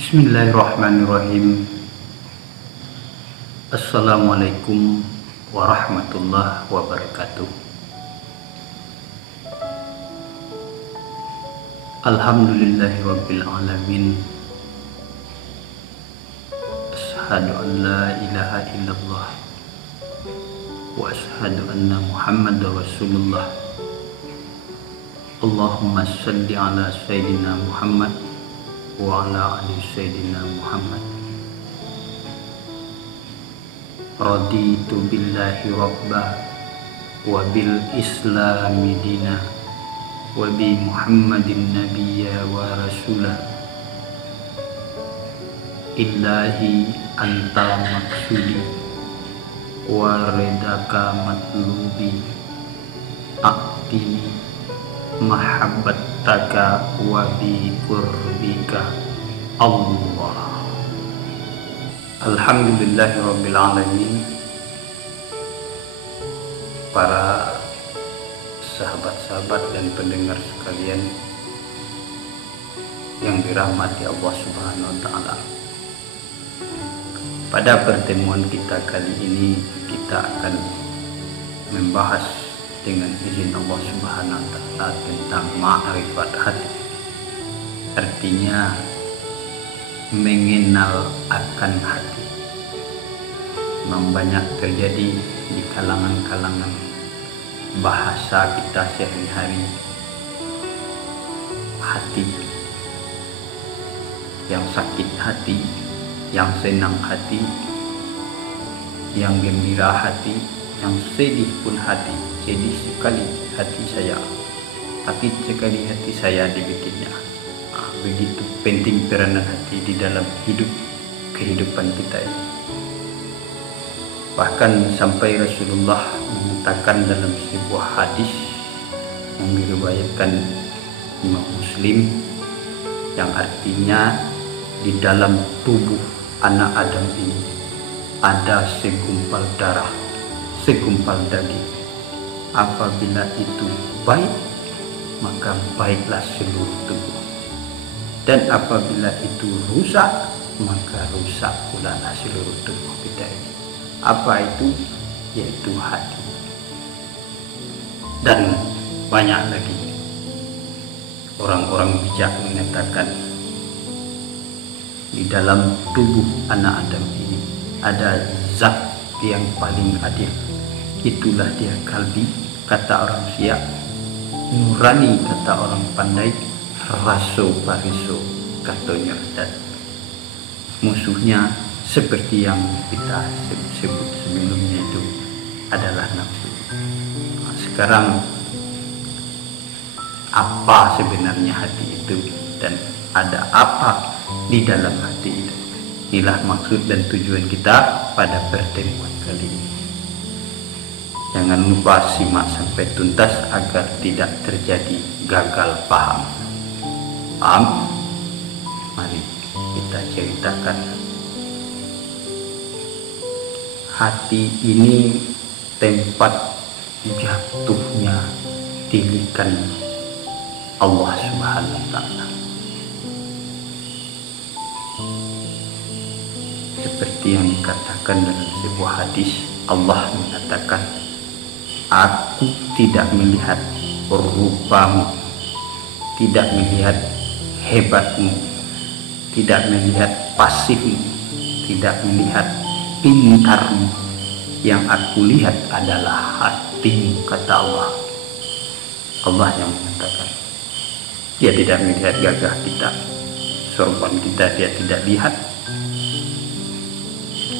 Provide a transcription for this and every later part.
Bismillahirrahmanirrahim. Assalamualaikum warahmatullahi wabarakatuh. Alhamdulillahirabbil alamin. Asyhadu an la ilaha illallah wa asyhadu anna Muhammadar Rasulullah. Allahumma shalli ala sayyidina Muhammad wa ala ali sayyidina Muhammad. Raditu billahi rabba wa bil islami dina wa bi Muhammadin nabiyya wa rasulah. Ilahi anta maksudi wa redaka matlubi, aktini mahabbataka wa bi qurbika Allah. Alhamdulillahirabbil alamin. Para sahabat-sahabat dan pendengar sekalian yang dirahmati Allah Subhanahu wa taala. Pada pertemuan kita kali ini kita akan membahas dengan izin Allah Subhanahu wa taala tentang ma'rifat hati. Artinya mengenal akan hati. Memang banyak terjadi di kalangan-kalangan bahasa kita sehari-hari. Hati, yang sakit hati, yang senang hati, yang gembira hati, yang sedih pun hati. Sedih sekali hati saya, sakit sekali hati saya dibikinnya. Begitu penting peranan hati di dalam kehidupan kita ini. Bahkan sampai Rasulullah mengatakan dalam sebuah hadis yang diriwayatkan Imam Muslim, yang artinya di dalam tubuh anak Adam ini ada segumpal darah, segumpal daging. Apabila itu baik, maka baiklah seluruh tubuh. Dan apabila itu rusak, maka rusak pula seluruh tubuh kita ini. Apa itu? Yaitu hati. Dan banyak lagi orang-orang bijak mengatakan di dalam tubuh anak Adam ini ada zat yang paling adil. Itulah dia kalbi, kata orang Siak, nurani, kata orang pandai, raso pariso, katanya. Dan musuhnya seperti yang kita sebut sebelumnya itu adalah nafsu. Nah, sekarang apa sebenarnya hati itu dan ada apa di dalam hati itu? Inilah maksud dan tujuan kita pada pertemuan kali ini. Jangan lupa simak sampai tuntas agar tidak terjadi gagal paham. Paham? Mari kita ceritakan. Hati ini tempat jatuhnya tilikan Allah Subhanahu wa taala. Seperti yang dikatakan dalam sebuah hadis, Allah mengatakan, aku tidak melihat rupamu, tidak melihat hebatmu, tidak melihat pasifmu, tidak melihat pintarmu. Yang aku lihat adalah hatimu, kata Allah. Allah yang mengatakan. Dia tidak melihat gagah kita, sorban kita dia tidak lihat.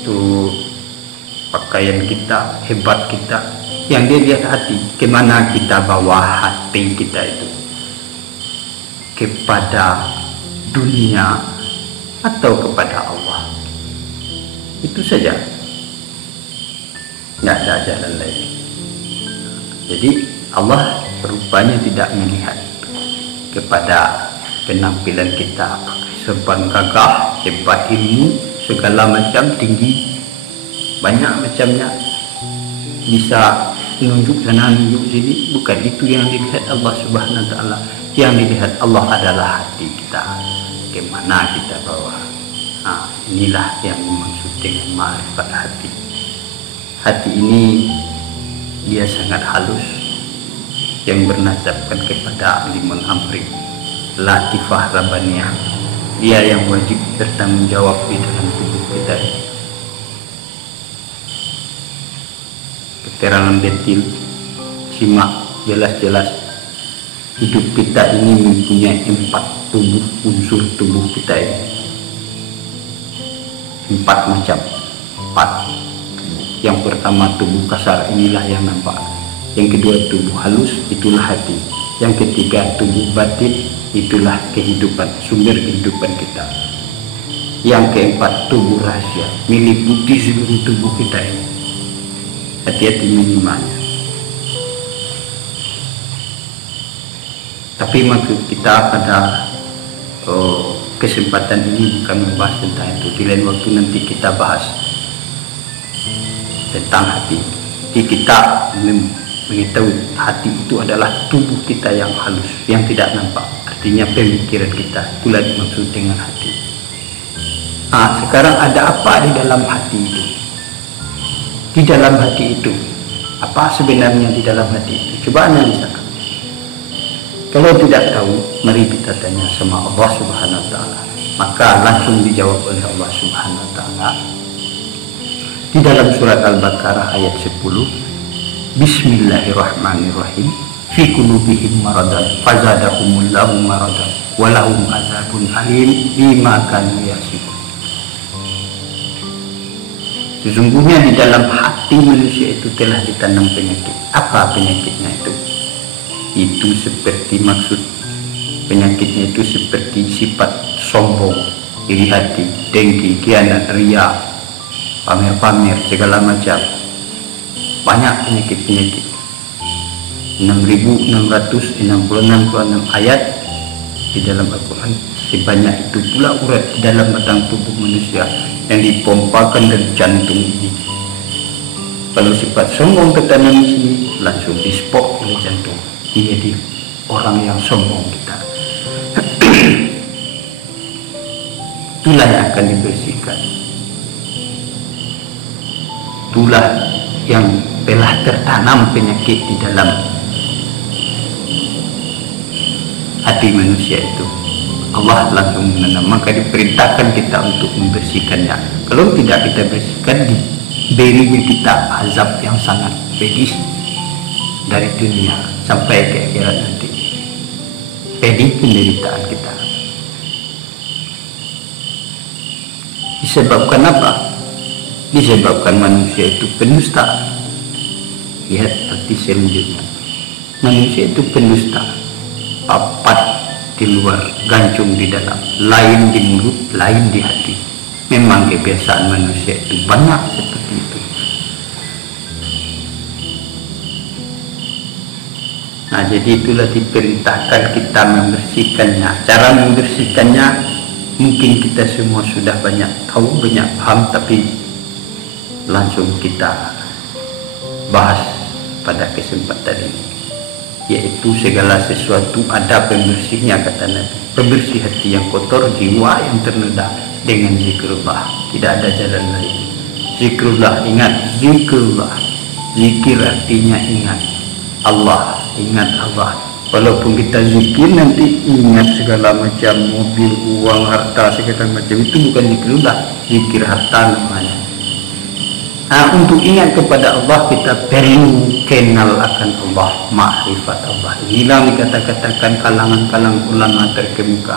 Itu pakaian kita, hebat kita. Yang dia lihat hati. Kemana kita bawa hati kita itu? Kepada dunia atau kepada Allah? Itu saja. Tidak ada jalan lain. Jadi Allah rupanya tidak melihat kepada penampilan kita, sorban gagah, hebat ilmu, segala macam tinggi, banyak macamnya, bisa nunjuk sana nunjuk sini, bukan itu yang dilihat Allah Subhanahu wa taala. Yang dilihat Allah adalah hati kita, bagaimana kita bawa. Inilah yang dimaksud dengan ma'rifat hati. Hati ini dia sangat halus, yang bernasabkan kepada alimul amri, latifah rabbaniyah. Dia yang wajib bertanggung jawab di dalam tubuh kita. Keterangan detil, simak jelas-jelas. Hidup kita ini mempunyai 4 tubuh, unsur tubuh kita ini 4 macam. 4. Yang pertama tubuh kasar, inilah yang nampak. Yang kedua tubuh halus, itulah hati. Yang ketiga tubuh batin, itulah kehidupan, sumber kehidupan kita. Yang keempat tubuh rahasia, meliputi seluruh tubuh kita ini. Hati-hati minimalnya. Tapi maksud kita pada kesempatan ini bukan membahas tentang itu. Di lain waktu nanti kita bahas tentang hati. Jadi kita mengetahui hati itu adalah tubuh kita yang halus, yang tidak nampak. Artinya pemikiran kita, itulah dimaksud dengan hati. Sekarang ada apa di dalam hati itu? Di dalam hati itu, apa sebenarnya di dalam hati itu? Coba analisa. Kalau tidak tahu, mari kita tanya sama Allah Subhanahu wa taala. Maka langsung dijawab oleh Allah Subhanahu wa taala di dalam surat Al-Baqarah ayat 10. Bismillahirrahmanirrahim. Fi qulubihim maradan fazadahumullahu maradan walahum azabun alim bima kanu yasifun. Sesungguhnya di dalam hati manusia itu telah ditanam penyakit. Apa penyakitnya itu? Itu seperti maksud penyakitnya itu seperti sifat sombong, iri hati, dengki, khianat, riya, pamer-pamer, segala macam. Banyak penyakit-penyakit. 6.666 ayat di dalam Al-Quran. Sebanyak itu pula urat di dalam batang tubuh manusia yang dipompakan dari jantung ini. Kalau sifat sombong tertanam di sini, langsung dispok oleh jantung. Jadi orang yang sombong kita. Itulah yang akan dibersihkan. Itulah yang telah tertanam penyakit di dalam hati manusia itu. Allah langsung menanam, maka diperintahkan kita untuk membersihkannya. Kalau tidak kita bersihkan, diberinya kita azab yang sangat pedih dari dunia sampai ke akhirat nanti. Pedih penderitaan kita. Disebabkan apa? Disebabkan manusia itu pendusta. Lihat arti selanjutnya. Manusia itu pendusta. Papat di luar, gancung di dalam. Lain di mulut, lain di hati. Memang kebiasaan manusia itu banyak seperti itu. Nah, jadi itulah diperintahkan kita membersihkannya. Cara membersihkannya mungkin kita semua sudah banyak tahu, banyak paham, tapi langsung kita bahas pada kesempatan ini, yaitu segala sesuatu ada pembersihnya, kata Nabi. Pembersih hati yang kotor, jiwa yang ternoda dengan zikrullah. Tidak ada jalan lain. Zikrullah, ingat zikrullah. Zikir artinya ingat Allah, ingat Allah. Walaupun kita zikir nanti ingat segala macam mobil, uang, harta, segala macam, itu bukan zikrullah. Zikir harta namanya. Untuk ingat kepada Allah kita perlu kenal akan Allah, ma'rifat Allah. Inilah dikatakan kalangan-kalangan ulama terkemuka.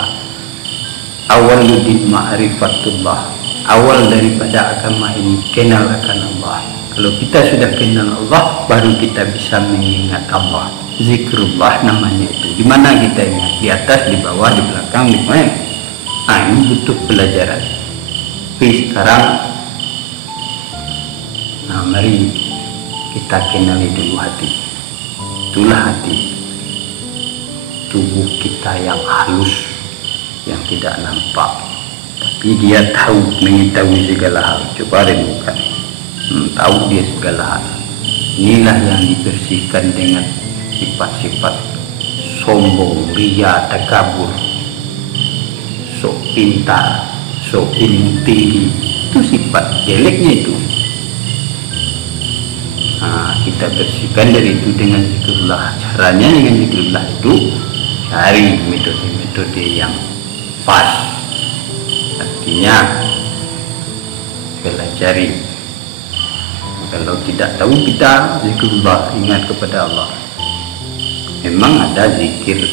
Awaluddin ma'rifatullah. Awal daripada agama ini kenal akan Allah. Kalau kita sudah kenal Allah, baru kita bisa mengingat Allah. Zikrullah namanya itu. Di mana kita ingat? Di atas, di bawah, di belakang, di mana? Ini butuh pelajaran. Tapi sekarang, mari kita kenali dulu hati. Itulah hati. Tubuh kita yang halus, yang tidak nampak, tapi dia tahu, mengetahui segala hal. Coba renungkan. Tahu dia segala hal. Inilah yang dibersihkan dengan sifat-sifat sombong, ria, takabur, sok pintar, sok ilmu tinggi. Itu sifat jeleknya itu. Kita bersihkan dari itu dengan zikrullah. Caranya dengan zikrullah itu cari metode-metode yang pas. Artinya pelajari. Kalau tidak tahu kita zikrullah, ingat kepada Allah. Memang ada zikir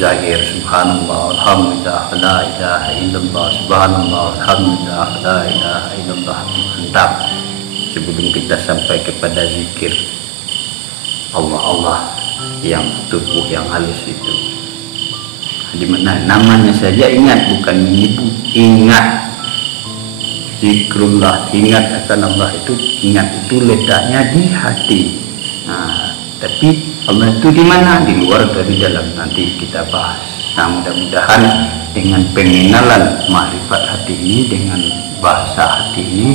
zahir, subhanallah, alhamdulillah, la ilaha illallah, subhanallah, alhamdulillah, la ilaha illallah. Mantap. Sebelum kita sampai kepada zikir Allah yang tubuh yang halus itu, di mana namanya saja ingat, bukan menyebut. Ingat zikrullah, ingat akan Allah itu, ingat itu letaknya di hati. Tapi Allah itu di mana? Di luar dari dalam, nanti kita bahas. Mudah-mudahan dengan pengenalan makrifat hati ini, dengan bahasa hati ini,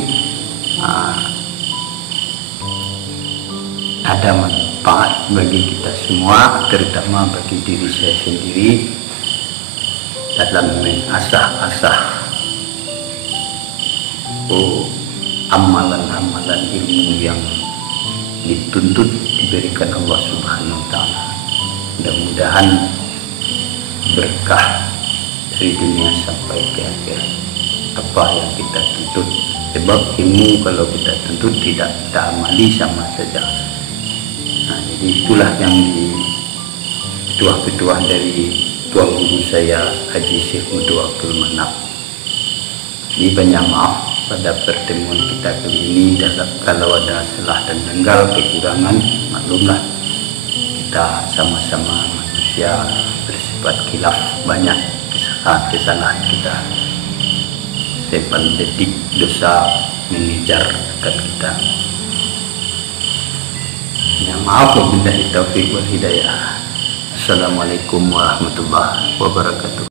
ada manfaat bagi kita semua, terutama bagi diri saya sendiri dalam mengasah-asah amalan-amalan ilmu yang dituntut diberikan Allah Subhanahu wa Ta'ala. Mudah-mudahan berkah dari dunia sampai ke akhirat apa yang kita tuntut. Sebab ilmu kalau kita tuntut tidak kita amali sama saja. Jadi itulah yang petuah-petuah dari tuan guru saya Haji Syekh Mudu Abdul Manap. Jadi banyak maaf pada pertemuan kita kali ini, kalau ada salah dan janggal, kekurangan, maklumlah, kita sama-sama manusia bersifat khilaf, banyak kesalahan kita. Setiap detik dosa mengejar kita. Ya, maaf wabillahi taufiq wal hidayah. Assalamualaikum warahmatullahi wabarakatuh.